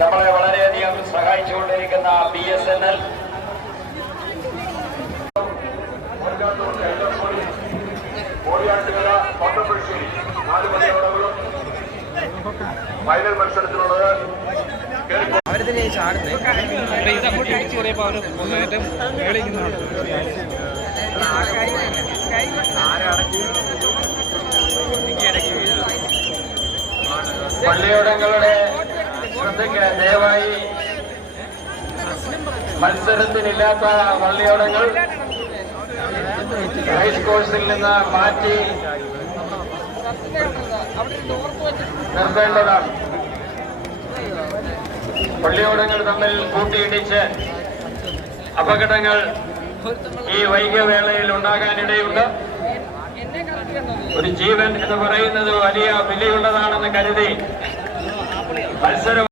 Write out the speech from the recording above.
നമ്മളെ വളരെയധികം സഹായിച്ചുകൊണ്ടിരിക്കുന്ന BSNL final മത്സരത്തിലുള്ളത് അവരിതിനെ ചാടുന്നത് ഇതങ്ങോട്ട് ഇടിച്ചു കയറിയപ്പോൾ അവർ പള്ളിയോടങ്ങളുടെ ശ്രദ്ധയ്ക്ക് ദയവായി മത്സരത്തിനില്ലാത്ത പള്ളിയോടങ്ങൾ റൈസ് കോഴ്സിൽ നിന്ന് മാറ്റി നിർത്തേണ്ടതാണ്. പള്ളിയോടങ്ങൾ തമ്മിൽ കൂട്ടിയിടിച്ച് അപകടങ്ങൾ ഈ വൈകിയവേളയിൽ ഉണ്ടാകാനിടയുണ്ട്. ഒരു ജീവൻ എന്ന് പറയുന്നത് വലിയ വിലയുള്ളതാണെന്ന് കരുതി മത്സരം